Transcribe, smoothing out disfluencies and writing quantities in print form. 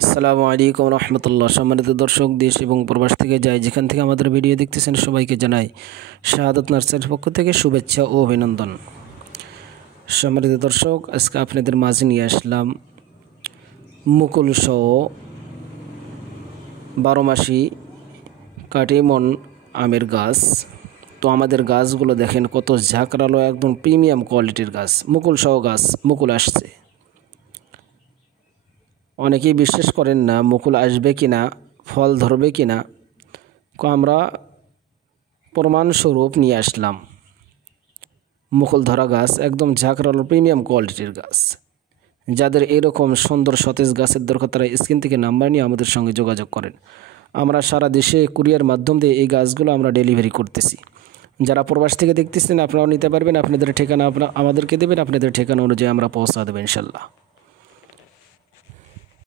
আসসালামু আলাইকুম রহমতুল্লাহ। সম্মানিত দর্শক, দেশ এবং প্রবাস থেকে যাই যেখান থেকে আমাদের ভিডিও দেখতেছেন সবাইকে জানাই শাহাদাত নার্সারির পক্ষ থেকে শুভেচ্ছা ও অভিনন্দন। সম্মানিত দর্শক, আজকে আপনাদের মাঝে নিয়ে আসলাম মুকুল সহ 12 মাসি কাটিমন আমের গাছ। তো আমাদের গাছগুলো দেখেন কত ঝাঁকড়ালো, একদম প্রিমিয়াম কোয়ালিটির গাছ, মুকুল সহ গাছ। মুকুল আসছে, অনেকেই বিশ্বাস করেন না মুকুল আসবে কিনা, ফল ধরবে কিনা। আমরা প্রমাণস্বরূপ নিয়ে আসলাম মুকুল ধরা গাছ, একদম ঝাঁকড়ালো প্রিমিয়াম কোয়ালিটির গাছ। যাদের এরকম সুন্দর সতেজ গাছের দরকার তারা স্ক্রিন থেকে নাম্বার নিয়ে আমাদের সঙ্গে যোগাযোগ করেন। আমরা সারা দেশে কুরিয়ার মাধ্যম দিয়ে এই গাছগুলো আমরা ডেলিভারি করতেছি। যারা প্রবাস থেকে দেখতেছেন আপনারাও নিতে পারবেন। আপনাদের ঠিকানা আমাদেরকে দেবেন, আপনাদের ঠিকানা অনুযায়ী আমরা পৌঁছা দেবেন ইনশাল্লাহ।